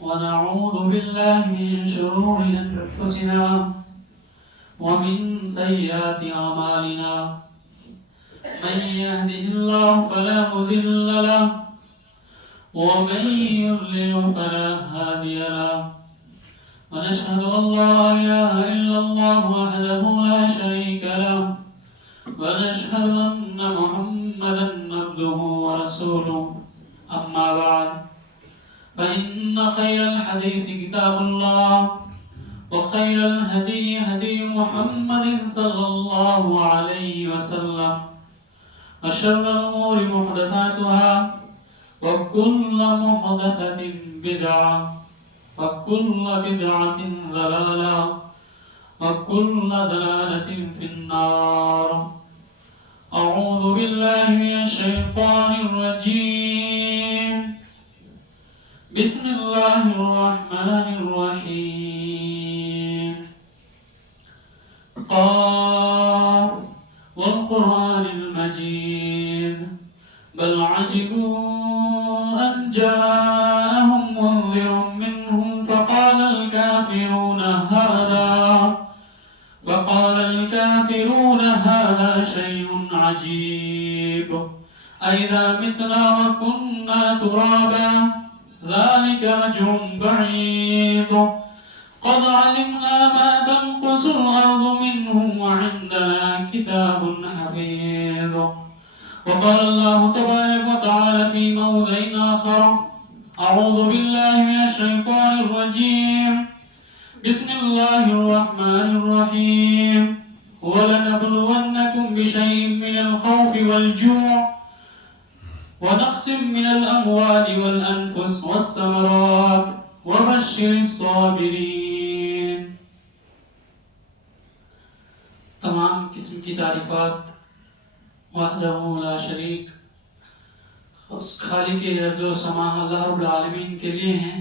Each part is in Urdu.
ونعوذ بالله من شرور أنفسنا ومن سيئات أعمالنا من يهده الله فلا مضل له ومن يضلل فلا هادي له ونشهد أن لا إله إلا الله وحده لا شريك له ونشهد أن محمدا عبده ورسوله أما بعد فإن خير الحديث كتاب الله وخير الهدي هدي محمد صلى الله عليه وسلم وشر الأمور محدثاتها وكل محدثة بدعة وكل بدعة ضلالة وكل ضلالة في النار. أعوذ بالله من الشيطان الرجيم. بسم الله الرحمن الرحيم. قاف والقرآن المجيد بل عجبوا أن جاءهم منذر منهم فقال الكافرون هذا شيء عجيب أئذا متنا وكنا ترابا ذلك رجع بعيد قد علمنا ما تنقص الأرض منهم وعندنا كتاب حفيظ. وقال الله تبارك وتعالى في موضع آخر أعوذ بالله من الشيطان الرجيم. بسم الله الرحمن الرحيم. ولنبلونكم بشيء من الخوف والجوع ونقص من الأموال والأنفس والثمرات وبشر الصابرين. تمام قسم کی تعریفات وحدہ لا شریک اس خالق ارض و سماء اللہ رب العالمین کے لیے ہیں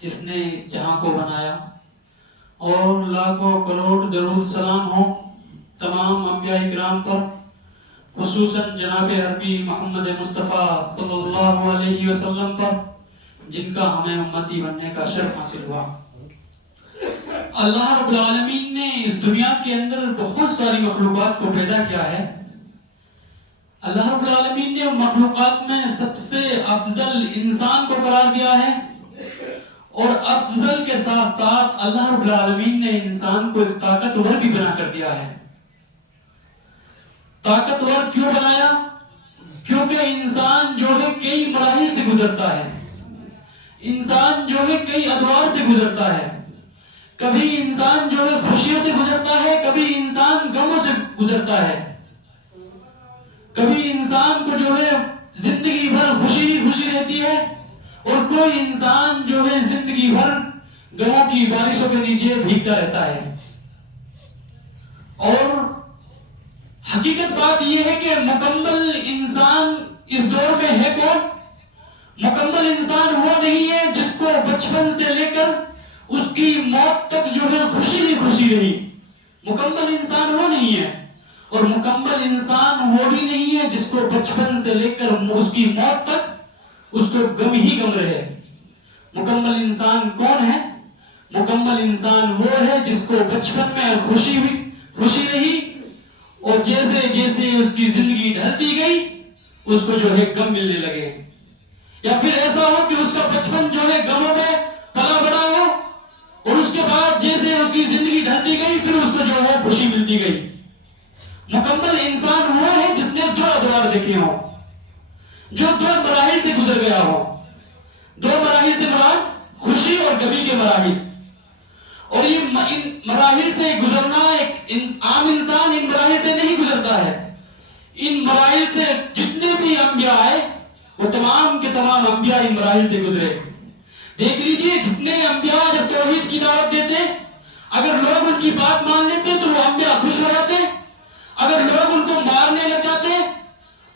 جس نے اس جہاں کو بنایا، اور لاکھوں کروڑ درود سلام ہو تمام انبیاء اکرام پر، خصوصاً جناب عربی محمد مصطفیٰ صلی اللہ علیہ وسلم پر جن کا ہمیں امتی بننے کا شرف حاصل ہوا۔ اللہ رب العالمین نے اس دنیا کے اندر بہت ساری مخلوقات کو پیدا کیا ہے۔ اللہ رب العالمین نے مخلوقات میں سب سے افضل انسان کو قرار دیا ہے، اور افضل کے ساتھ ساتھ اللہ رب العالمین نے انسان کو ایک طاقتور بھی بنا کر دیا ہے۔ طاقتور کیوں بنایا؟ کیونکہ انسان جو ہے کئی مراحل سے گزرتا ہے، انسان جو ہے کئی ادوار سے گزرتا ہے۔ کبھی انسان جو ہے خوشیوں سے گزرتا ہے، کبھی انسان غموں سے گزرتا ہے، کبھی انسان کو جو ہے زندگی بھر خوشی ہی خوشی رہتی ہے، اور کوئی انسان جو ہے زندگی بھر غموں کی بارشوں کے نیچے بھیگتا رہتا ہے۔ اور حقیقت بات یہ ہے کہ مکمل انسان اس دور میں ہے کون؟ مکمل انسان وہ نہیں ہے جس کو بچپن سے لے کر اس کی موت تک جو ہے خوشی ہی خوشی رہی۔ مکمل انسان وہ نہیں ہے، اور مکمل انسان وہ بھی نہیں ہے جس کو بچپن سے لے کر اس کی موت تک اس کو غم ہی غم رہے۔ مکمل انسان کون ہے؟ مکمل انسان وہ ہے جس کو بچپن میں خوشی رہی، اور جیسے جیسے اس کی زندگی ڈھلتی گئی اس کو جو ہے غم ملنے لگے، یا پھر ایسا ہو کہ اس کا بچپن جو ہے غموں میں پلا بڑا ہو، اور اس کے بعد جیسے اس کی زندگی ڈھلتی گئی پھر اس کو جو ہے خوشی ملتی گئی۔ مکمل انسان وہ ہے جس نے دو ادوار دیکھے ہوں، جو دو مراحل سے گزر گیا ہو۔ دو مراحل سے مراد خوشی اور غمی کے مراحل، اور یہ ان مراحل سے گزرنا ایک عام انسان ان مراحل سے نہیں گزرتا ہے۔ ان مراحل سے جتنے بھی انبیاء آئے وہ تمام کے تمام انبیاء ان مراحل سے گزرے۔ دیکھ لیجئے جتنے انبیاء جب توحید کی دعوت دیتے، اگر لوگ ان کی بات مان لیتے تو وہ انبیاء خوش ہو جاتے، اگر لوگ ان کو مارنے لگ جاتے،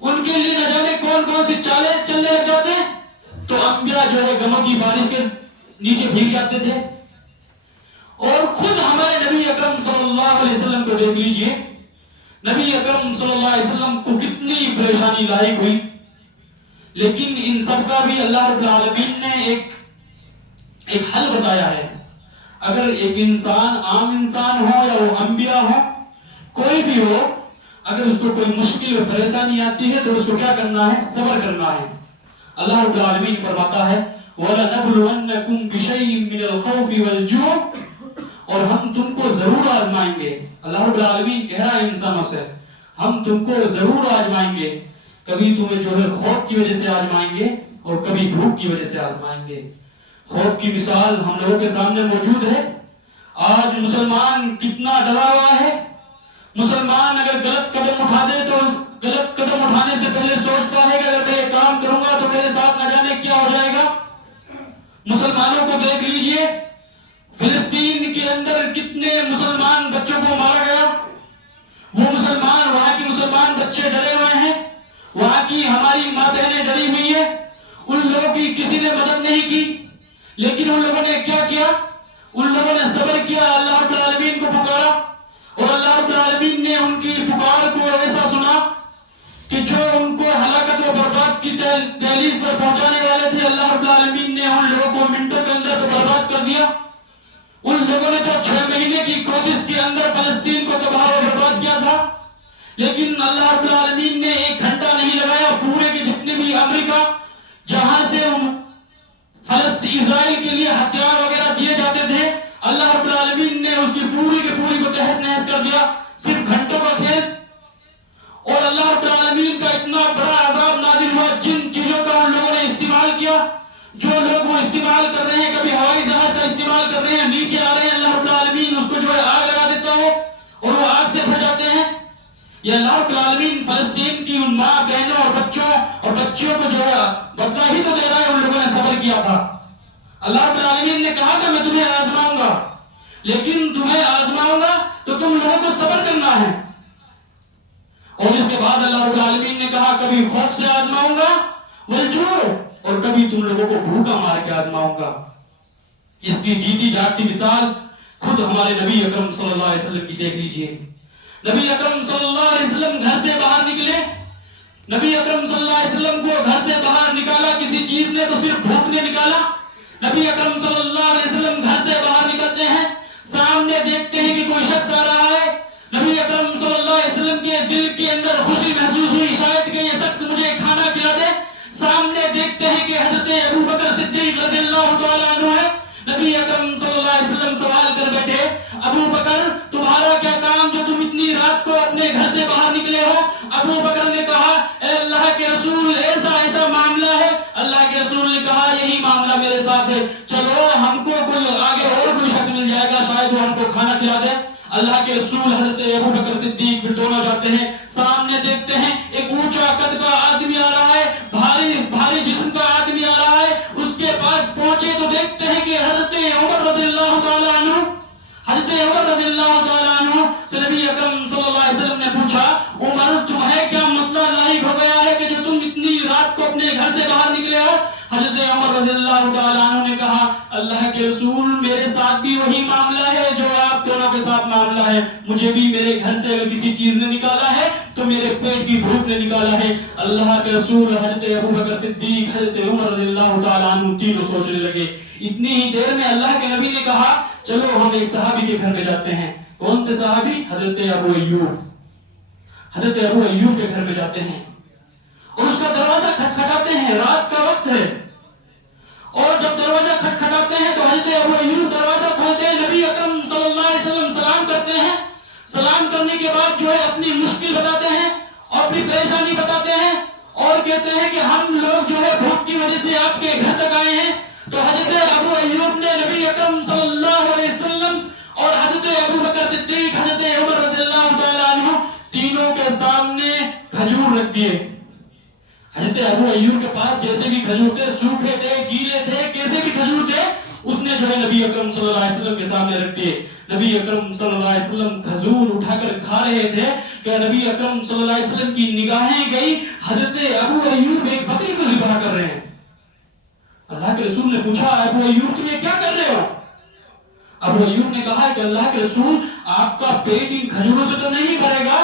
ان کے لیے نہ جانے کون کون سی چالیں چلنے لگ جاتے، تو انبیاء جو ہے غموں کی بارش کے نیچے بھیگ جاتے تھے۔ اور خود ہمارے نبی اکرم صلی اللہ علیہ وسلم کو دیکھ لیجئے، نبی اکرم صلی اللہ علیہ وسلم کو کتنی پریشانی لاحق ہوئی، لیکن ان سب کا بھی اللہ رب العالمین نے ایک ایک حل بتایا ہے. اگر ایک انسان عام انسان ہو یا وہ انبیاء ہو، کوئی بھی ہو، اگر اس کو کوئی مشکل اور پریشانی آتی ہے تو اس کو کیا کرنا ہے؟ صبر کرنا ہے. اللہ رب العالمین فرماتا ہے وَلَنَبْلُوَنَّكُمْ بِشَيْءٍ مِّنَ الْخَوْفِ وَالْجُوعِ، اور ہم تم کو ضرور آزمائیں گے. اللہ رب العالمین کہہ رہا ہے انسانوں سے ہم تم کو ضرور آزمائیں گے. کبھی تمہیں جو ہے خوف کی وجہ سے آزمائیں گے اور کبھی بھوک کی وجہ سے آزمائیں گے. خوف کی مثال ہم لوگوں کے سامنے موجود ہے. آج مسلمان کتنا ڈرا ہوا ہے. مسلمان اگر غلط قدم اٹھا دے تو غلط قدم اٹھانے سے پہلے سوچتا ہے کہ اگر میں یہ کام کروں گا تو میرے ساتھ نہ جانے کیا ہو جائے گا. مسلمانوں کو دیکھ لیجئے، فلسطین کے اندر کتنے مسلمان بچوں کو مارا گیا. وہ مسلمان، وہاں کی مسلمان بچے ڈرے ہوئے ہیں، وہاں کی ہماری ماں بہنیں ڈری ہوئی ہیں. ان لوگوں کی کسی نے مدد نہیں کی، لیکن ان لوگوں نے کیا کیا؟ ان لوگوں نے صبر کیا، اللہ رب العالمین کو پکارا، اور اللہ رب العالمین نے ان کی پکار کو ایسا سنا کہ جو ان کو ہلاکت و برباد کی دہلیز پر پہنچانے والے تھے، اللہ رب العالمین نے ان لوگوں کو منٹوں کے اندر برباد کر دیا. ان لوگوں نے تو 6 مہینے کی کوشش کے اندر فلسطین کو تباہ و برباد کیا تھا، لیکن اللہ رب العالمین نے 1 گھنٹہ نہیں لگایا. پورے کے جتنے بھی امریکہ جہاں سے اسرائیل کے لیے ہتھیار وغیرہ دیے جاتے تھے، اللہ رب العالمین نے اس کی پوری کو تہس نہس کر دیا. صرف گھنٹوں کا کھیل. اور اللہ رب العالمین کا اتنا بڑا عذاب نازل ہوا جن چیزوں کا ان لوگوں نے استعمال کیا. جو لوگ وہ استعمال کر رہے ہیں، کبھی ہوائی جہاز کا استعمال کر رہے ہیں، نیچے آ رہے ہیں، اللہ رب العالمین اس کو جو ہے آگ لگا دیتا ہے اور وہ آگ سے پھٹ جاتے ہیں. یہ اللہ رب العالمین فلسطین کی ان ماں بہنوں اور بچوں اور بچیوں کو جو ہے بدلہ ہی تو دے رہا ہے. ان لوگوں نے صبر کیا تھا. اللہ رب العالمین نے کہا کہ میں تمہیں آزماؤں گا، لیکن تمہیں آزماؤں گا تو تم لوگوں کو صبر کرنا ہے. اور اس کے بعد اللہ رب العالمین نے کہا کبھی خوف سے آزماؤں گا والجوع، اور کبھی تم لوگوں کو بھوکا مار کے آزماؤں گا. اس کی جیتی جاگتی مثال خود ہمارے نبی اکرم صلی اللہ علیہ وسلم کی دیکھ لیجئے. نبی اکرم صلی اللہ علیہ وسلم گھر سے باہر نکلے. نبی اکرم صلی اللہ علیہ وسلم کو گھر سے باہر نکالا کسی چیز نے تو صرف بھوک نے نکالا. نبی اکرم صلی اللہ علیہ وسلم گھر سے باہر نکلتے ہیں، سامنے دیکھتے ہیں کہ کوئی شخص آ رہا ہے. نبی اکرم صلی اللہ علیہ وسلم کے دل کے اندر خوشی محسوس ہوئی، شاید کہ یہ شخص مجھے کھانا کھلا دے. سامنے دیکھتے ہیں کہ حضرت ابو بکر صدیق رضی اللہ تعالیٰ عنہ ہے. نبی اکرم صلی اللہ علیہ وسلم سوال کر بیٹھے، ابو بکر تمہارا کیا کام جو تم اتنی رات کو اپنے گھر سے باہر نکلے ہو؟ ابو بکر نے کہا اے اللہ کے رسول ایسا معاملہ ہے. اللہ کے رسول نے کہا یہی معاملہ میرے ساتھ ہے، چلو ہم کو کوئی آگے اور کوئی شخص مل جائے گا، شاید وہ ہم کو کھانا کھلا دے. اللہ کے رسول حضرت ابو بکر صدیق پھر دوڑنا جاتے ہیں. سامنے دیکھتے ہیں ایک اونچا قد کا آدمی آ رہا ہے، بھاری جسم کا آدمی آ رہا ہے. اس کے پاس پہنچے تو دیکھتے ہیں کہ حضرت عمر رضی اللہ تعالیٰ عنہ سے نبی اکرم صلی اللہ علیہ وسلم نے پوچھا عمر تمہیں کیا مسئلہ لاحق ہو گیا ہے کہ جو تم اتنی رات کو اپنے گھر سے باہر نکلے ہو؟ حضرت عمر رضی اللہ تعالیٰ عنہ نے کہا اللہ کے رسول میرے ساتھ بھی وہی معاملہ ہے جو آپ دونوں کے ساتھ معاملہ ہے. مجھے بھی میرے گھر سے اگر کسی چیز نے نکالا ہے تو میرے پیٹ کی بھوک نے نکالا ہے. اللہ کے رسول حضرت ابو بکر صدیق حضرت عمر رضی اللہ تعالیٰ عنہ تینوں سوچنے لگے. اتنی ہی دیر میں اللہ کے نبی نے کہا چلو ہم ایک صحابی کے گھر میں جاتے ہیں. کون سے صحابی؟ حضرت ابو ایوب. حضرت ابو ایوب کے گھر میں جاتے ہیں اور اس کا دروازہ کھٹکھٹاتے ہیں. رات کا وقت ہے اور جب دروازہ کھٹکھٹاتے ہیں تو حضرت ابو ایوب دروازہ کھولتے ہیں. نبی اکرم صلی اللہ علیہ وسلم سلام کرتے ہیں. سلام کرنے کے بعد جو ہے اپنی مشکل بتاتے ہیں اور اپنی پریشانی بتاتے ہیں اور کہتے ہیں کہ ہم لوگ جو ہے بھوک کی وجہ سے آپ کے گھر تک آئے ہیں. تو حضرت ابو ایوب نے نبی اکرم صلی اللہ علیہ وسلم اور حضرت ابو بکر صدیق حضرت عمر رضی اللہ تعالیٰ عنہ تینوں کے سامنے کھجور رکھ دیے. حضرت ابو ایوب کے پاس جیسے بھی کھجور تھے، سوکھے تھے، گیلے تھے، کیسے بھی کھجور تھے، اس نے جو ہے نبی اکرم صلی اللہ علیہ وسلم کے سامنے رکھ دیے. نبی اکرم صلی اللہ علیہ وسلم کھجور اٹھا کر کھا رہے تھے کہ نبی اکرم صلی اللہ علیہ وسلم کی نگاہیں گئی حضرت ابو ایوب ایک بکری کو ذبح کر رہے ہیں. اللہ کے رسول نے پوچھا ابو ایوب تم یہ کیا کر رہے ہو؟ ابو ایوب نے کہا کہ اللہ کے رسول آپ کا پیٹ ان کھجوروں سے تو نہیں بھرے گا.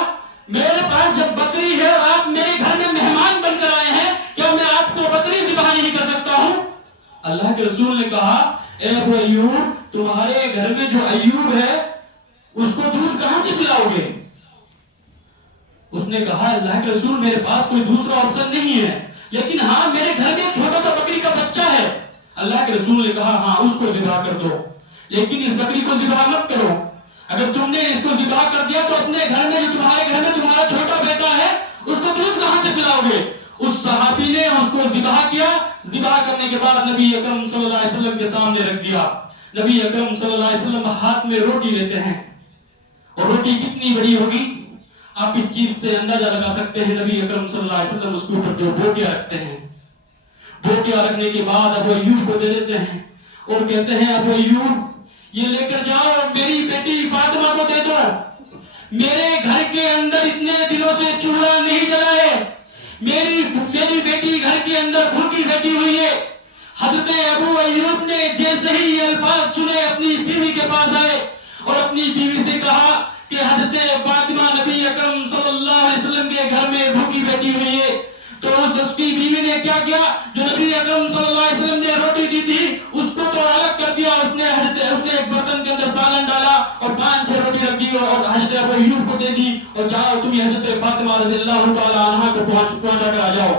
میرے پاس جب بکری ہے اور آپ میرے گھر میں مہمان بن کر آئے ہیں، کیا میں آپ کو بکری ذبح نہیں کر سکتا ہوں؟ اللہ کے رسول نے کہا اے ابو ایوب تمہارے گھر میں جو ایوب ہے اس کو دودھ کہاں سے پلاؤ گے؟ اس نے کہا اللہ کے رسول میرے پاس کوئی دوسرا آپشن نہیں ہے، لیکن ہاں میرے گھر میں ایک چھوٹا سا بکری کا بچہ ہے۔ اللہ کے رسول نے کہا ہاں اس کو ذبح کر دو، لیکن اس بکری کو ذبح مت کرو۔ اگر تم نے اس کو ذبح کر دیا تو اپنے گھر میں جو تمہارے گھر میں تمہارا چھوٹا بیٹا ہے اس کو دودھ کہاں سے پلاؤ گے؟ اس صحابی نے اس کو ذبح کیا، ذبح کرنے کے بعد نبی اکرم صلی اللہ علیہ وسلم کے سامنے رکھ دیا۔ نبی اکرم صلی اللہ علیہ وسلم ہاتھ میں روٹی لیتے ہیں، اور روٹی کتنی بڑی ہوگی آپ اس چیز سے اندازہ لگا سکتے ہیں۔ نبی اکرم صلی اللہ علیہ وسلم اس کے اوپر دو بوٹیاں رکھتے ہیں، بوٹیاں رکھنے کے بعد ابو ایوب کو دے دیتے ہیں اور کہتے ہیں ابو ایوب یہ لے کر جاؤ میری بیٹی فاطمہ کو دے دو، میرے گھر کے اندر اتنے دنوں سے چولہا نہیں جلا ہے، میری بیٹی گھر کے اندر بھوکی بیٹھی ہوئی ہے۔ حضرت ابو ایوب نے جیسے ہی یہ الفاظ سنے اپنی بیوی کے پاس آئے اور اپنی بیوی سے کہا کہ حضرت فاطمہ نبی اکرم صلی اللہ علیہ وسلم کے گھر میں بھوکی بیٹھی ہوئی ہے۔ تو اس کی بیوی نے کیا کیا؟ جو نبی اکرم صلی اللہ علیہ وسلم نے روٹی دی تھی اس کو تو الگ کر دیا، اس نے ایک برتن کے اندر سالن ڈالا اور 5-6 روٹی رکھ دی اور حضرت ابو ایوب کو دے دی اور جاؤ تم حضرت فاطمہ رضی اللہ تعالی عنہا کو پہنچا کر آ جاؤ۔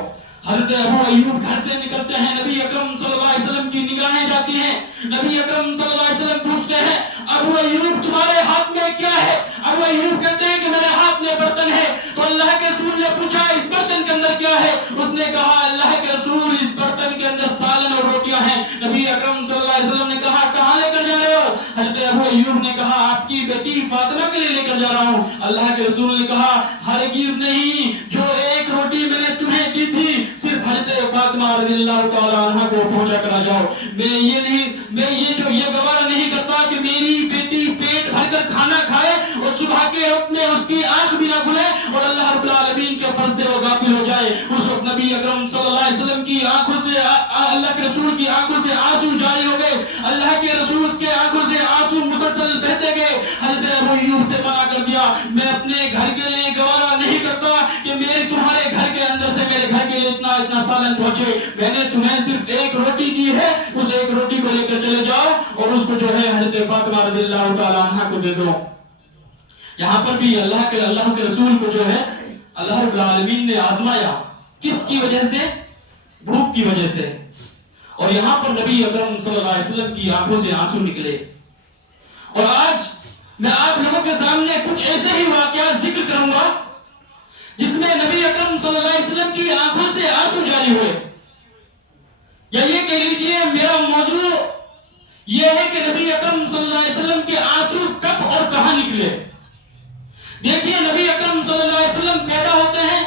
حضرت ابو ایوب گھر سے نکلتے ہیں، نبی اکرم صلی اللہ علیہ وسلم کی نگاہیں جاتی ہیں، نبی اکرم صلی اللہ علیہ وسلم پوچھتے ہیں ابو ایوب تمہارے ہاتھ میں کیا ہے؟ ابو ایوب کہتے ہیں کہ میرے ہاتھ میں برتن ہے۔ تو اللہ کے رسول نے پوچھا اس برتن کے اندر کیا ہے؟ اس نے کہا اللہ کے رسول اس برتن کے اندر سالن اور روٹیاں ہیں۔ نبی اکرم صلی اللہ علیہ وسلم نے کہا کہاں لے کر جا رہے ہو؟ حضرت ابو ایوب نے کہا آپ کی بیٹی فاطمہ کے لیے لے کر جا رہا ہوں۔ اللہ کے رسول نے کہا ہرگز نہیں، جو ایک روٹی میں نے تمہیں دی تھی صرف حضرت فاطمہ رضی اللہ تعالی عنہا کو پہنچا کر آ جاؤ۔ میں یہ گوارا نہیں کرتا کہ میری بیٹی پیٹ بھر کر کھانا کھائے اور صبح کے وقت میں اس کی آنکھ بھی نہ کھلے اور اللہ رب العالمین کے فرض سے وہ غافل ہو جائے۔ اس وقت نبی اکرم صلی اللہ علیہ وسلم کی آنکھوں سے اللہ کے رسول کی آنکھوں سے آنسو جاری ہو گئے، اللہ کے رسول کے آنکھوں سے آنسو مسلسل بہتے گئے۔ حضرت ابو ایوب سے منع کر دیا میں اپنے گھر کے لیے گوارا نہیں کرتا کہ میرے تمہارے گھر کے اندر سے میرے گھر کے لیے اتنا سالن پہنچے، میں نے تمہیں صرف ایک روٹی دی ہے، اس ایک روٹی کو لے کر چلے جاؤ اور اس کو جو ہے حضرت فاطمہ رضی اللہ تعالی عنہا کو دے دو۔ یہاں پر بھی اللہ کے رسول کو جو ہے اللہ رب العالمین نے آزمایا، کس کی وجہ سے؟ بھوک کی وجہ سے۔ اور یہاں پر نبی اکرم صلی اللہ علیہ وسلم کی آنکھوں سے آنسو نکلے۔ اور آج میں آپ لوگوں کے سامنے کچھ ایسے ہی واقعات ذکر کروں گا جس میں نبی اکرم صلی اللہ علیہ وسلم کی آنکھوں سے آنسو جاری ہوئے، یا یہ کہہ لیجئے میرا موضوع یہ ہے کہ نبی اکرم صلی اللہ علیہ وسلم کے آنسو کب اور کہاں نکلے۔ دیکھیے نبی اکرم صلی اللہ علیہ وسلم پیدا ہوتے ہیں،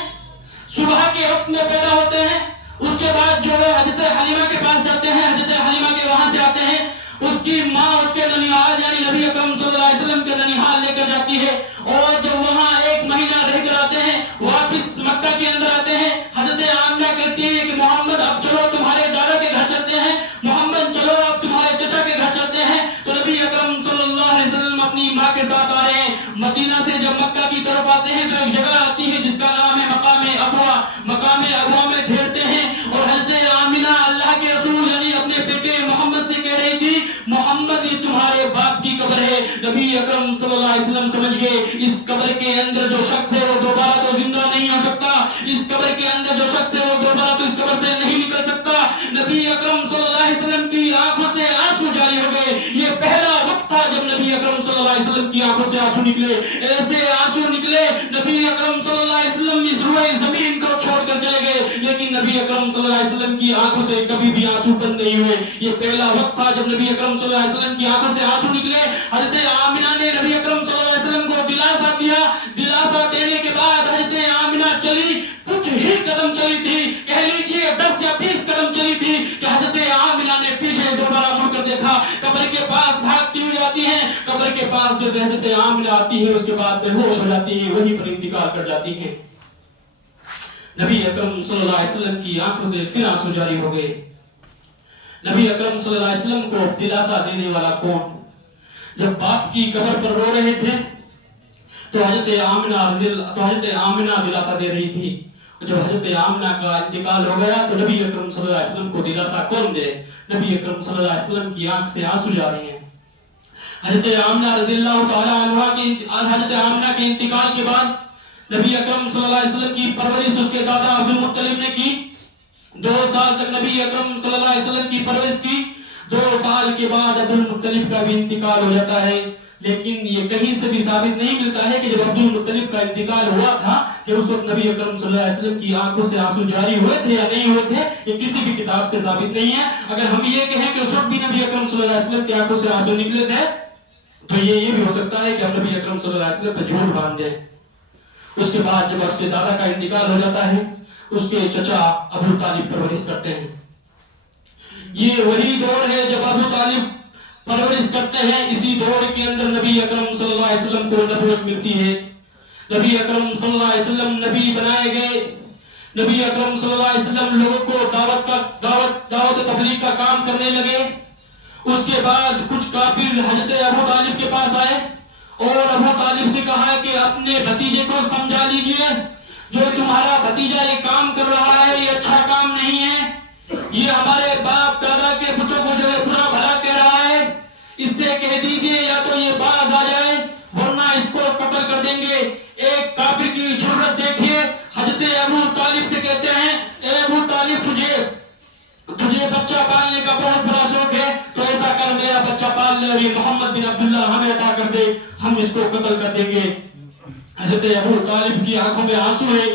صبح کے وقت میں پیدا ہوتے ہیں، اس کے بعد جو ہے حضرت حلیمہ کے پاس جاتے ہیں، حضرت حلیمہ کے وہاں سے آتے ہیں، اس کی ماں اس کے ننیحال یعنی نبی اکرم صلی اللہ علیہ وسلم کے ننیحال لے کر جاتی ہے، اور جب وہاں 1 مہینہ رہ کر آتے ہیں واپس مکہ کے اندر آتے ہیں، حضرت آمنہ کہتی ہے کہ محمد اب چلو تمہارے دادا کے گھر چلتے ہیں، محمد چلو اب تمہارے چچا کے گھر چلتے ہیں۔ تو نبی اکرم صلی اللہ علیہ وسلم اپنی ماں کے ساتھ آ رہے ہیں، مدینہ سے جب مکہ کی طرف آتے ہیں تو ایک جگہ آتی ہے جس کا نام ہے مقام ابوا۔ مقام ابوا میں ٹھہرتے ہیں اور حضرت آمنہ اللہ کے رسول یعنی اپنے بیٹے محمد سے کہہ رہی تھی محمد یہ تمہارے باپ کی قبر ہے۔ نبی اکرم صلی اللہ علیہ وسلم سمجھ گئے اس قبر کے اندر جو شخص ہے وہ دوبارہ تو زندہ نہیں ہو سکتا، اس قبر کے اندر جو شخص ہے وہ دوبارہ تو اس قبر سے نہیں نکل سکتا۔ نبی اکرم صلی اللہ علیہ وسلم کی آنکھوں سے آنسو جاری ہو گئے۔ یہ پہلا وقت تھا جب نبی اکرم صلی اللہ علیہ وسلم کی آنکھوں سے آنسو نکلے، ایسے آنسو نکلے نبی اکرم صلی اللہ علیہ وسلم اس روئے زمین کو چھوڑ کر چلے گئے، لیکن نبی اکرم صلی اللہ علیہ وسلم کی آنکھوں سے کبھی بھی آنسو بند نہیں ہوئے۔ یہ پہلا وقت تھا جب نبی اکرم صلی اللہ علیہ وسلم کی آنکھوں سے آنسو نکلے۔ حضرت آمنہ نے نبی اکرم صلی اللہ علیہ وسلم کو دلاسا دیا، دلاسا دینے کے بعد حضرت آمنہ چلی، کچھ ہی قدم چلی تھی، کہہ لیجئے 10 یا 20 قدم چلی تھی کہ حضرت آمنہ نے پیچھے دوبارہ مڑ کر دیکھا، قبر کے پاس بھاگتی ہوئی آتی ہیں، قبر کے پاس جیسے حضرت آمنہ آتی ہے اس کے بعد بے ہوش ہو جاتی ہے، وہیں پر انتقال کر جاتی ہیں۔ نبی اکرم صلی اللہ علیہ وسلم کی آنکھوں سے پھر آنسو جاری ہو گئے۔ نبی اکرم صلی اللہ علیہ وسلم کو دلاسا دینے والا کون؟ جب باپ کی قبر پر رو رہے تھے تو حضرت آمنہ دلاسا دے رہی تھی جب حضرت آمنہ کا انتقال ہو گیا تو نبی اکرم صلی اللہ علیہ وسلم کو دلاسا کون دے؟ نبی اکرم صلی اللہ علیہ وسلم کی آنکھ سے آنسو جا رہے ہیں۔ حضرت آمنہ رضی اللہ تعالی عنہ حضرت آمنہ کے انتقال کے بعد نبی اکرم صلی اللہ علیہ وسلم کی پرورش اس کے دادا عبد المطلب نے کی۔ 2 سال تک نبی اکرم صلی اللہ علیہ وسلم کی پرورش کی۔ 2 سال کے بعد عبد المطلب کا بھی انتقال ہو جاتا ہے، لیکن یہ کہیں سے بھی ثابت نہیں ملتا ہے کہ جب عبد المطلب کا انتقال ہوا تھا کہ اس وقت نبی اکرم صلی اللہ علیہ وسلم کی آنکھوں سے آنسو جاری ہوئے تھے یا نہیں ہوئے تھے، یہ کسی بھی کتاب سے ثابت نہیں ہے۔ اگر ہم یہ کہیں کہ اس وقت بھی نبی اکرم صلی اللہ علیہ وسلم کی آنکھوں سے آنسو نکلے تھے تو یہ بھی ہو سکتا ہے کہ ہم نبی اکرم صلی اللہ علیہ وسلم پر جھوٹ باندھ دیں۔ اس کے بعد جب اس کے دادا کا انتقال ہو جاتا ہے، اس کے چچا ابو طالب پرورش کرتے ہیں۔ یہ وہی دور ہے جب ابو طالب پرورش کرتے ہیں، اسی دور کے اندر نبی اکرم صلی اللہ علیہ وسلم کو نبوت ملتی ہے۔ نبی اکرم صلی اللہ علیہ وسلم نبی بنائے گئے۔ نبی اکرم صلی اللہ علیہ وسلم لوگوں کو دعوت تبلیغ کا کام کرنے لگے۔ اس کے بعد کچھ کافر حضرت ابو طالب کے پاس آئے اور ابو طالب سے کہا کہ اپنے بھتیجے کو سمجھا لیجئے، جو تمہارا بھتیجا یہ کام کر رہا ہے یہ اچھا کام نہیں ہے، یہ ہمارے باپ دادا کے بتوں کو جو ہے برا بھلا کہہ رہا ہے، اس سے کہہ دیجئے یا تو یہ باز آ جائے ورنہ اس کو قتل کر دیں گے۔ ایک کافر کی جرأت دیکھیے، حضرت ابو طالب سے کہتے ہیں اے ابو طالب تجھے بچہ پالنے کا بہت بڑا شوق ہے، تو ایسا کر میرا بچہ پال لے اور یہ محمد بن عبداللہ ہمیں عطا کر دے، ہم اس کو قتل کر دیں گے۔ حضرت ابو طالب کی آنکھوں میں آنسو ہے۔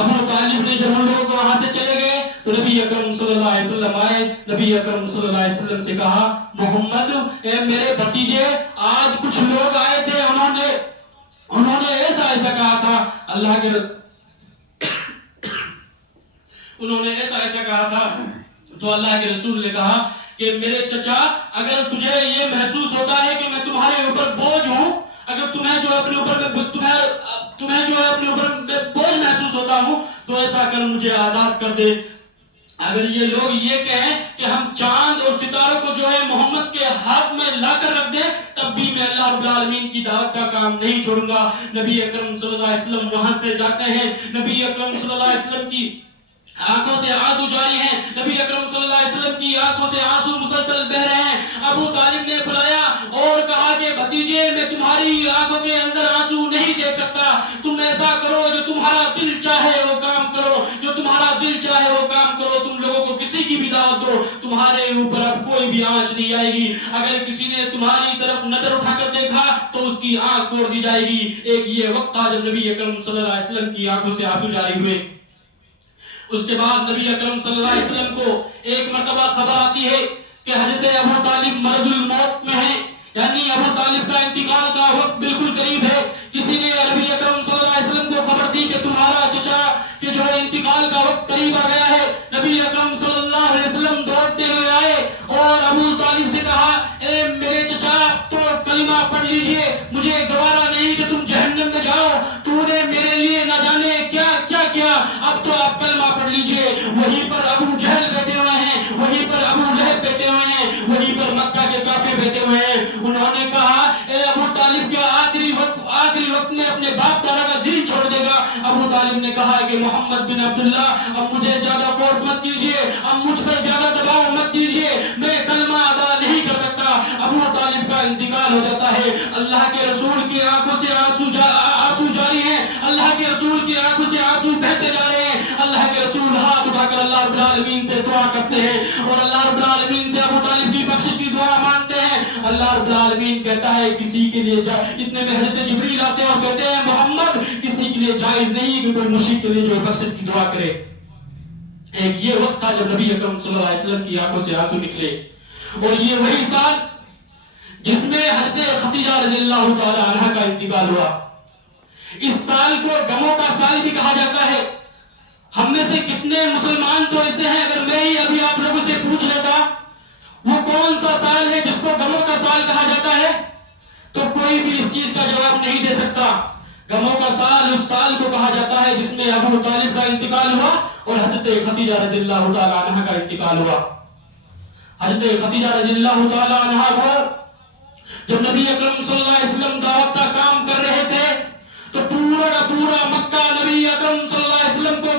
ابو طالب نے جب ان لوگوں کو وہاں سے چلے گئے تو نبی اکرم صلی اللہ علیہ وسلم آئے۔ نبی اکرم صلی اللہ علیہ وسلم سے کہا محمد اے میرے بھتیجے، آج کچھ لوگ آئے تھے، انہوں نے ایسا کہا تھا، انہوں نے ایسا کہا تھا، تو اللہ کے رسول نے کہا کہ میرے چچا اگر تجھے یہ محسوس ہوتا ہے کہ میں تمہارے اوپر بوجھ ہوں، اگر تمہیں جو ہے اپنے اوپر میں بوجھ محسوس ہوتا ہوں تو ایسا کر مجھے آزاد کر دے۔ اگر یہ لوگ یہ کہیں کہ ہم چاند اور ستاروں کو جو ہے محمد کے ہاتھ میں لا کر رکھ دیں تب بھی میں اللہ رب العالمین کی دعوت کا کام نہیں چھوڑوں گا۔ نبی اکرم صلی اللہ علیہ وسلم وہاں سے جاتے ہیں۔ نبی اکرم صلی اللہ علیہ وسلم کی آنکھوں سے آنسو جاری ہیں، نبی اکرم صلی اللہ علیہ وسلم کی آنکھوں سے آنسو مسلسل بہ رہے ہیں۔ ابو طالب نے بلایا اور کہا کہ بھتیجے میں تمہاری آنکھوں کے اندر آنسو نہیں دیکھ سکتا، تم ایسا کرو جو تمہارا دل چاہے وہ کام کرو، جو تمہارا دل چاہے وہ کام کرو، تم لوگوں کو کسی کی بھی دعوت دو، تمہارے اوپر اب کوئی بھی آنچ نہیں آئے گی۔ اگر کسی نے تمہاری طرف نظر اٹھا کر دیکھا تو اس کی آنکھ پھوڑ دی جائے گی۔ ایک یہ وقت تھا جب نبی اکرم صلی اللہ علیہ وسلم کی آنکھوں سے آنسو جاری ہوئے۔ اس کے بعد نبی اکرم صلی اللہ علیہ وسلم کو ایک مرتبہ خبر آتی ہے کہ حضرت ابو طالب مرض الموت میں ہیں، یعنی ابو طالب کا انتقال کا وقت بالکل قریب ہے۔ کسی نے نبی اکرم صلی اللہ علیہ وسلم کو خبر دی کہ تمہارا چچا کہ جو ہے انتقال کا وقت قریب آ گیا ہے۔ نبی اکرم صلی اللہ علیہ وسلم دوڑتے ہوئے آئے اور ابو طالب سے کہا اے میرے چچا تو کلمہ پڑھ لیجئے، مجھے گوارا نہیں کہ تم جہنم میں جاؤ، تو نے میرے لیے نہ جانے کیا کیا، اب تو آپ کلمہ پڑھ لیجئے۔ وہیں پر ابو جہل بیٹھے ہوئے ہیں، وہیں پر ابو لہب بیٹھے ہوئے ہیں، وہیں پر مکہ کے کافر بیٹھے ہوئے ہیں۔ انہوں نے کہا اے ابو طالب کیا آخری وقت میں اپنے باپ دادا کا دین چھوڑ دے گا؟ ابو طالب نے کہا کہ محمد بن عبداللہ اب مجھے زیادہ فورس مت کیجئے، اب مجھ پر زیادہ دباؤ مت کیجئے، میں کلمہ ادا نہیں کر سکتا۔ ابو طالب کا انتقال ہو جاتا ہے۔ اللہ کے رسول کی آنکھوں سے آنسو جاری ہیں، اللہ کے رسول کی آنکھوں سے آنسو بہتے جا رہے ہیں۔ اللہ کے رسول ہاتھ اٹھا کر اللہ رب العالمین سے دعا کرتے ہیں اور اللہ رب العالمین سے ابو طالب کی بخشش کی دعا مانگتے ہیں۔ اللہ رب العالمین کہتا ہے کسی کے لیے اتنے میں حضرت جبریل آتے ہیں اور کہتے ہیں محمد کسی کے لیے جائز نہیں کہ کوئی مشرک کے لیے جو بخشش کی دعا کرے۔ ایک یہ وقت تھا جب نبی اکرم صلی اللہ علیہ وسلم کی آنکھوں سے آنسو نکلے، اور یہ وہی سال جس میں حضرت خدیجہ رضی اللہ تعالی عنہا کا انتقال ہوا۔ اس سال کو غموں کا سال بھی کہا جاتا ہے۔ ہم میں سے کتنے مسلمان تو ایسے ہیں، اگر میں ہی ابھی آپ لوگوں سے پوچھ لیتا وہ کون سا سال ہے جس کو غموں کا سال کہا جاتا ہے، تو کوئی بھی اس چیز کا جواب نہیں دے سکتا۔ غموں کا سال اس سال کو کہا جاتا ہے جس میں ابو طالب کا انتقال ہوا اور حضرت خدیجہ رضی اللہ تعالی عنہا کا انتقال ہوا۔ حضرت خدیجہ رضی اللہ تعالی عنہا کو جب نبی اکرم صلی اللہ علیہ وسلم دعوت کا کام کر رہے تھے تو پورا مکہ نبی اکرم صلی اللہ علیہ وسلم کو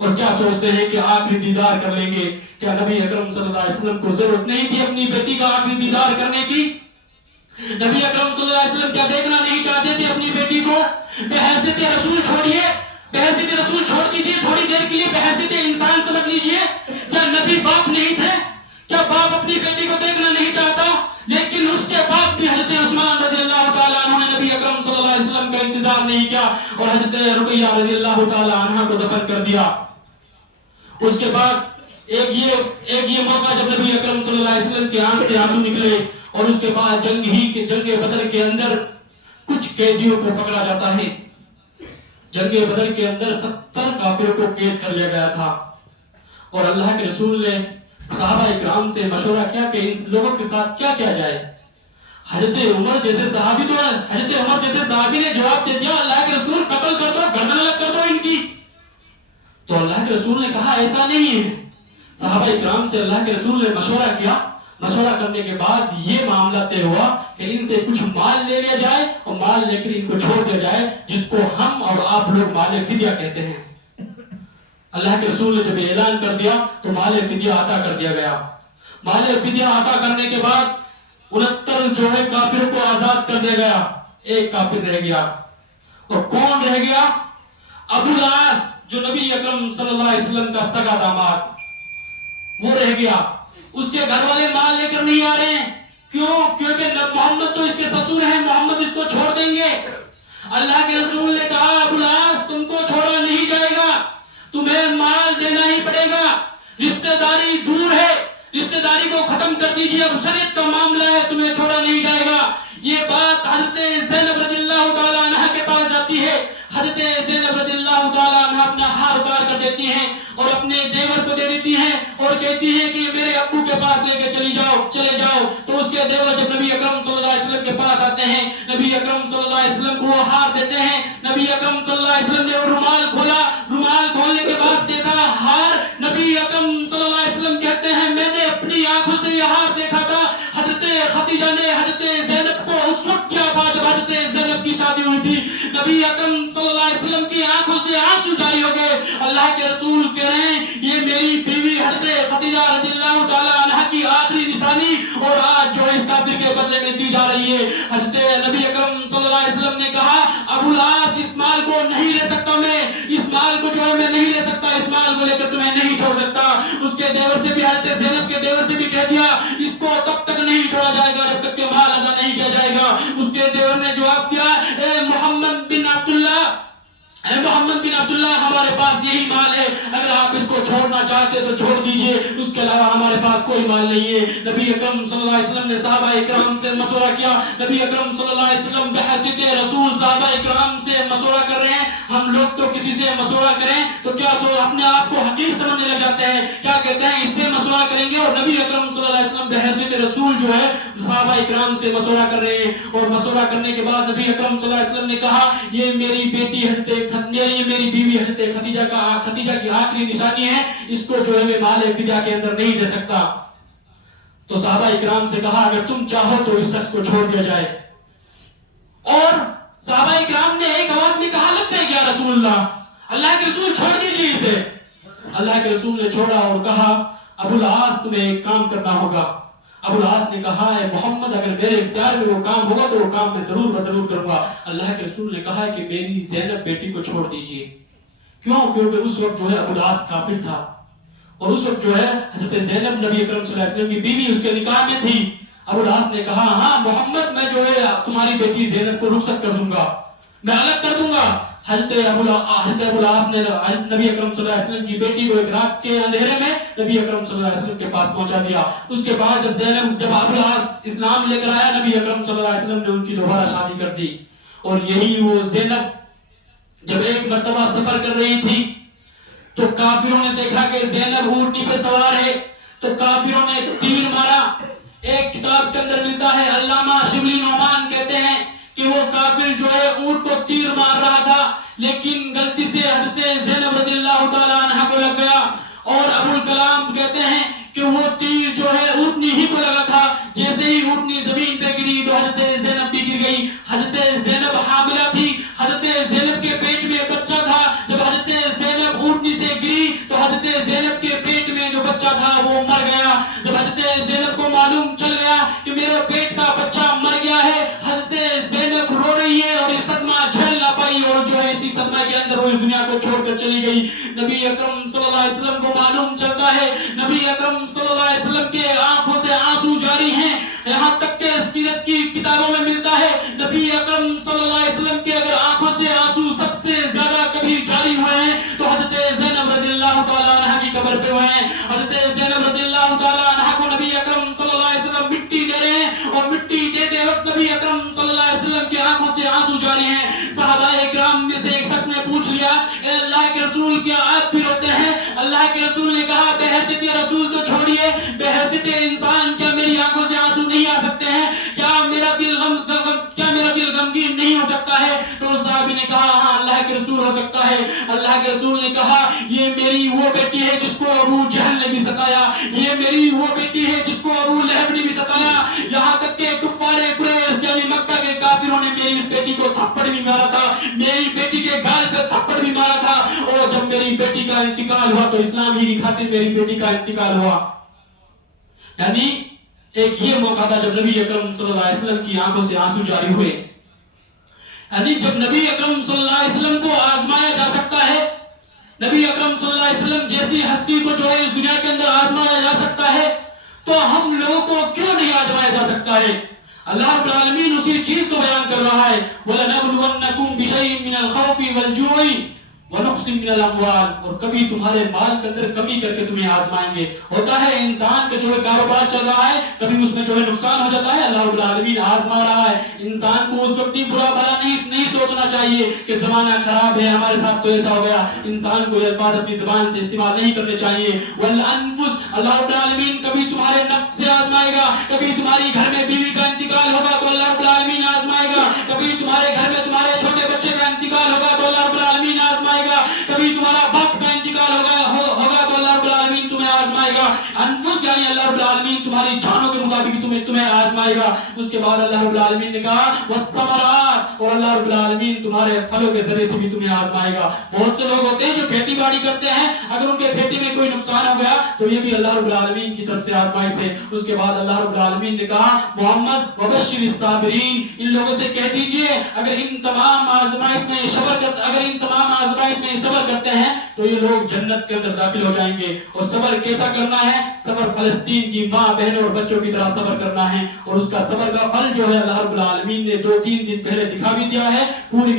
اور کیا سوچتے ہیں کہ آخری دیدار کر لیں گے؟ کیا نبی اکرم صلی اللہ علیہ وسلم کو ضرورت نہیں تھی اپنی بیٹی کا آخری دیدار کرنے کی؟ نبی اکرم صلی اللہ علیہ وسلم کیا دیکھنا نہیں چاہتے تھے اپنی بیٹی کو؟ بحیثیت رسول چھوڑیے، بحیثیت رسول چھوڑ دیجیے، تھوڑی دیر کے لیے بحیثیت انسان سمجھ لیجیے. کیا نبی باپ نہیں تھے؟ کیا باپ اپنی بیٹی کو دیکھنا نہیں چاہتا؟ لیکن اس کے بعد بھی حضرت عثمان رضی اللہ تعالیٰ عنہ نے نبی اکرم صلی اللہ علیہ وسلم کا انتظار نہیں کیا اور حضرت رقیہ رضی اللہ تعالیٰ عنہ کو دفن کر دیا. اس کے بعد ایک یہ موقع جب نبی اکرم صلی اللہ علیہ وسلم کے آنکھ سے آنسو نکلے اور اس کے بعد جنگ بدر کے اندر کچھ قیدیوں کو پکڑا جاتا ہے. جنگ بدر کے اندر 70 کافروں کو قید کر لیا گیا تھا اور اللہ کے رسول نے صحابہ اکرام سے مشورہ کیا کہ ان لوگوں کے ساتھ کیا کیا جائے. حضرت عمر جیسے صحابی نے جواب دے دیا، اللہ کے رسول قتل کر دو، گردن الگ کر دو ان کی. تو اللہ کے رسول نے کہا ایسا نہیں ہے. صحابہ اکرام سے اللہ کے رسول نے مشورہ کیا. مشورہ کرنے کے بعد یہ معاملہ طے ہوا کہ ان سے کچھ مال لے لیا جائے اور مال لے کر ان کو چھوڑ دیا جائے، جس کو ہم اور آپ لوگ مال فدیہ کہتے ہیں. اللہ کے رسول نے جب اعلان کر دیا تو مال فدیہ عطا کر دیا گیا. مال فدیہ عطا کرنے کے بعد 69 جو ہے کافروں کو آزاد کر دیا گیا. ایک کافر رہ گیا. اور کون رہ گیا؟ ابو العاص، جو نبی اکرم صلی اللہ علیہ وسلم کا سگا داماد، وہ رہ گیا. اس کے گھر والے مال لے کر نہیں آ رہے ہیں. کیوں؟ کیونکہ محمد تو اس کے سسر ہیں، محمد اس کو چھوڑ دیں گے. اللہ کے رسول نے کہا ابو العاص تم کو چھوڑا نہیں جائے گا، تمہیں مال دینا ہی پڑے گا. رشتہ داری دور ہے، رشتہ داری کو ختم کر دیجئے، اب شریعت کا معاملہ ہے، تمہیں چھوڑا نہیں جائے گا. یہ بات حضرت زینب رضی اللہ تعالیٰ عنہ کے پاس جاتی ہے. حضرت زینب رضی اللہ تعالیٰ عنہ اپنا ہار اتار کر دیتی ہیں اور اپنے دیور کو دے دیتی ہیں اور کہتی ہیں کہ میرے ابو کے پاس لے کے چلے جاؤ. تو اس کے دیور جب نبی اکرم صلی اللہ علیہ وسلم کے پاس آتے ہیں، نبی اکرم صلی اللہ علیہ وسلم کو وہ ہار دیتے ہیں. نبی اکرم صلی اللہ علیہ وسلم نے وہ رومال کھولا. رومال کھولنے کے بعد دیکھا ہار. نبی اکرم صلی اللہ علیہ وسلم کہتے ہیں میں نے اپنی آنکھوں سے یہ ہار دیکھا تھا. حضرت خدیجہ نے حضرت زینب کو اس وقت کیا بات جب حضرت زینب کی شادی ہوئی تھی. نبی اکرم صلی اللہ علیہ وسلم کی آنکھوں سے آنسو جاری ہو گئے. اللہ کے رسول کہہ رہے ہیں یہ میری بیوی حضرت خدیجہ رضی اللہ تعالیٰ عنہ کی آخری نشانی اور آج جو اس کافر کے بدلے میں دی جا رہی ہے. حضرت نبی اکرم صلی اللہ علیہ وسلم نے کہا ابو العاص اس مال کو نہیں لے سکتا، میں اس مال کو جو ہے میں نہیں لے سکتا، اس مال کو لے کر تمہیں نہیں چھوڑ سکتا. اس کے دیور سے بھی حضرت زینب کے دیور سے بھی کہہ دیا اس کو تب تک نہیں چھوڑا جائے گا جب تک کہ مال ادا نہیں کیا جائے گا. اس کے دیور نے جواب دیا اے محمد بن عبداللہ ہمارے پاس یہی مال ہے، اگر آپ اس کو چھوڑنا چاہتے تو چھوڑ دیجئے، اس کے علاوہ ہمارے پاس کوئی مال نہیں ہے. نبی اکرم صلی اللہ علیہ وسلم نے صحابہ اکرام سے مشورہ کیا. نبی اکرم صلی اللہ علیہ وسلم بحیثیت رسول صحابہ اکرام سے مشورہ کر رہے ہیں. ہم لوگ تو کسی سے مشورہ کریں تو کیا اپنے آپ کو حقیر سمجھنے لگ جاتے ہیں، کیا کہتے ہیں اس سے مشورہ کریں گے. اور نبی اکرم صلی اللہ علیہ وسلم بحیثیت رسول جو ہے صحابہ اکرام سے مشورہ کر رہے ہیں. اور مشورہ کرنے کے بعد نبی اکرم صلی اللہ علیہ وسلم نے کہا یہ میری بیٹی میری بیوی حضرت خدیجہ کی آخری نشانی ہے، اس کو جو ہے میں مال فدیہ کے اندر نہیں دے سکتا. تو صحابہ اکرام سے کہا اگر تم چاہو تو اس شخص کو چھوڑ دیا جائے. اور صحابہ اکرام نے ایک آواز میں کہا لبیک یا رسول اللہ، اللہ کے رسول چھوڑ دیجیے اسے. اللہ کے رسول نے چھوڑا اور کہا ابو العاص تمہیں ایک کام کرنا ہوگا. ابو العاص نے کہا اے محمد اگر میرے اختیار میں وہ کام ہوگا تو وہ کام میں ضرور کروں گا. اللہ کے رسول نے کہا کہ میری زینب بیٹی کو چھوڑ دیجیے. کیوں؟ کیونکہ اس وقت جو ہے ابو العاص کافر تھا اور اس وقت جو ہے حضرت زینب نبی اکرم صلی اللہ علیہ وسلم کی بیوی اس کے نکاح میں تھی. ابو العاص نے کہا ہاں محمد میں جو ہے تمہاری بیٹی زینب کو رخصت کر دوں گا، میں الگ کر دوں گا. حضرت ابو العاص نے نبی اکرم صلی اللہ علیہ وسلم کی بیٹی کو ایک رات کے اندھیرے میں نبی اکرم صلی اللہ علیہ وسلم کے پاس پہنچا دیا. اس کے بعد جب ابو العاص اسلام لے کر آیا نبی اکرم صلی اللہ علیہ وسلم نے ان کی دوبارہ شادی کر دی. اور یہی وہ زینب جب ایک مرتبہ سفر کر رہی تھی تو کافروں نے دیکھا کہ زینب اونٹنی پہ سوار ہے تو کافروں نے تیر مارا. ایک کتاب کے اندر ملتا ہے، علامہ شبلی نعمان کہتے ہیں کہ وہ کافر جو ہے اونٹ کو تیر مار رہا تھا لیکن غلطی سے حضرت زینب رضی اللہ تعالیٰ عنہ کو لگ گیا. اور ابو الکلام کہتے ہیں کہ وہ تیر جو ہے اونٹنی ہی کو لگا تھا. جیسے ہی اونٹنی زمین پہ گری تو حضرت زینب بھی گر گئی. حضرت زینب حاملہ تھی، حضرت زینب کے پیٹ میں بچہ تھا. جب حضرت زینب اونٹنی سے گری حضرت زینب کے پیٹ میں جو بچہ تھا وہ مر گیا. جب حضرت زینب کو معلوم چل گیا کہ میرے پیٹ کا بچہ مر گیا ہے, حضرت زینب رو رہی ہے اور یہ صدمہ جھیل نہ پائی اور جو ہے اسی صدمہ کے اندر وہ اس دنیا کو چھوڑ کر چلی گئی. نبی اکرم صلی اللہ علیہ وسلم کو معلوم چلتا ہے, نبی اکرم صلی اللہ علیہ وسلم کے آنکھوں سے آنسو جاری ہیں, یہاں تک کہ سیرت کی کتابوں میں ملتا ہے نبی اکرم صلی اللہ علیہ وسلم کے اگر آنکھوں سے آنسو سب سے زیادہ کبھی جاری ہوئے ہیں تو حضرت زینب رضی اللہ تعالیٰ عنہ کی قبر پہ ہوئے ہیں. حضرت زینب رضی اللہ تعالیٰ عنہ کو نبی اکرم صلی اللہ علیہ وسلم مٹی دے رہے ہیں اور مٹی دیتے وقت نبی اکرم صلی اللہ علیہ وسلم کی آنکھوں سے آنسو جاری ہیں. صحابہ کرام میں سے ایک شخص نے پوچھ لیا, اے اللہ کے رسول کیا آپ بھی روتے ہیں؟ اللہ کے رسول نے کہا, بحیثیت رسول تو چھوڑیے, بحیثیت انسان کیا میری آنکھوں سے آنسو نہیں آ سکتے ہیں؟ کیا میرا دل غمگین نہیں ہو سکتا ہے؟ تو اس صحابی نے کہا, ہاں اللہ کے رسول ہو سکتا ہے. اللہ کے رسول نے کہا, یہ میری وہ بیٹی ہے جس کو ابو جہل نے بھی ستایا, یہ میری وہ بیٹی ہے جس کو ابو لہب نے بھی ستایا, یہاں تک کہ کفار قریش یعنی مکہ کے کافروں نے میری اس بیٹی کو تھپڑ بھی مارا تھا, میری بیٹی کے گال پہ تھپڑ بھی مارا تھا, اور جب میری بیٹی کا انتقال ہوا تو اسلام ہی کی خاطر میری بیٹی کا انتقال ہوا. یعنی ایک یہ موقع تھا جب نبی اکرم صلی اللہ علیہ وسلم کی آنکھوں سے آنسو جاری ہوئے. یعنی جب نبی اکرم صلی اللہ علیہ وسلم کو آزمایا جا سکتا ہے, نبی اکرم صلی اللہ علیہ وسلم جیسی ہستی کو جو ہے اس دنیا کے اندر آزمایا جا سکتا ہے, تو ہم لوگوں کو کیوں نہیں آزمایا جا سکتا ہے؟ اللہ رب العالمین اسی چیز کو بیان کر رہا ہے, وَلَنَبْلُوَنَّكُمْ بِشَيْءٍ مِّنَ الْخَوْفِ وَالْجُوعِ وَنَقْصٍ مِّنَ الْأَمْوَالِ, اور کبھی تمہارے مال کے اندر کمی کر کے تمہیں آزمائیں گے. ہوتا ہے انسان کا جو ہے کاروبار چل رہا ہے, کبھی اس میں جو ہے نقصان ہو جاتا ہے, اللہ رب العالمین آزما رہا ہے. انسان کو اس وقت برا بھلا نہیں سوچنا چاہیے کہ زمانہ خراب ہے, ہمارے ساتھ تو ایسا ہو گیا. انسان کو یہ الفاظ اپنی زبان سے استعمال نہیں کرنے چاہیے. وَالْأَنفُسِ, اللہ رب العالمین کبھی تمہارے نفس سے آزمائے گا, کبھی تمہاری گھر میں بیوی کا انتقال ہوگا تو اللہ رب العالمین آزمائے گا, کبھی تمہارے گھر میں تمہارے چھوٹے بچے کا انتقال ہوگا تو اللہ رب العالمین آزمائے گا, کبھی تمہارا باپ کا انتقال ہوگا تو اللہ رب العالمین تمہیں آزمائے گا. انفس یعنی اللہ رب العالمین تمہاری جانوں کے مطابق تمہیں آزمائے گا. اس کے بعد اللہ رب العالمین نے کہا والثمرات, اور اللہ رب العالمین تمہارے پھلوں کے ذریعے سے بھی تمہیں آزمائے گا. بہت سے لوگ ہوتے ہیں جو کھیتی باڑی کرتے ہیں, اگر ان کے کھیتی میں کوئی نقصان ہو گیا تو یہ بھی اللہ رب العالمین کی طرف سے آزمائش ہے. اس کے بعد اللہ رب العالمین نے کہا محمد وبشر الصابرین, ان لوگوں سے کہہ دیجئے اگر ان تمام آزمائش میں صبر کرتے ہیں تو یہ لوگ جنت کے اندر داخل ہو جائیں گے. اور صبر کیسا کرنا ہے؟ صبر فلسطین کی ماں بہنوں اور بچوں کی طرح صبر کرنا ہے, اور اس کا صبر کا پھل جو ہے اللہ رب العالمین نے 2-3 دن پہلے دکھا بھی دیا ہے. پوری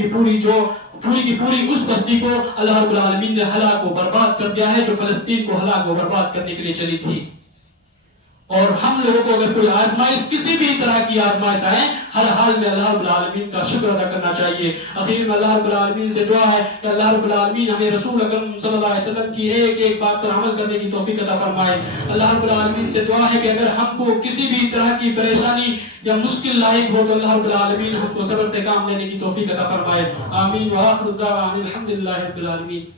کی پوری اس بستی کو اللہ رب العالمین نے ہلاک و برباد کر دیا ہے جو فلسطین کو ہلاک و برباد کرنے کے لیے چلی تھی. اور ہم لوگوں کو اگر کوئی آزمائش کسی بھی طرح کی آزمائش آئے, ہر حال میں اللہ رب العالمین کا شکر ادا کرنا چاہیے. اخیر میں اللہ رب العالمین سے دعا ہے کہ اللہ رب العالمین ہمیں رسول اکرم صلی اللہ علیہ وسلم کی ایک ایک بات پر عمل کرنے کی توفیق عطا فرمائے. اللہ رب العالمین سے دعا ہے کہ اگر ہم کو کسی بھی طرح کی پریشانی یا مشکل لاحق ہو تو اللہ رب العالمین ہم کو صبر سے کام لینے کی توفیق عطا فرمائے. آمین. وآخر الدعوانا الحمدللہ رب العالمین.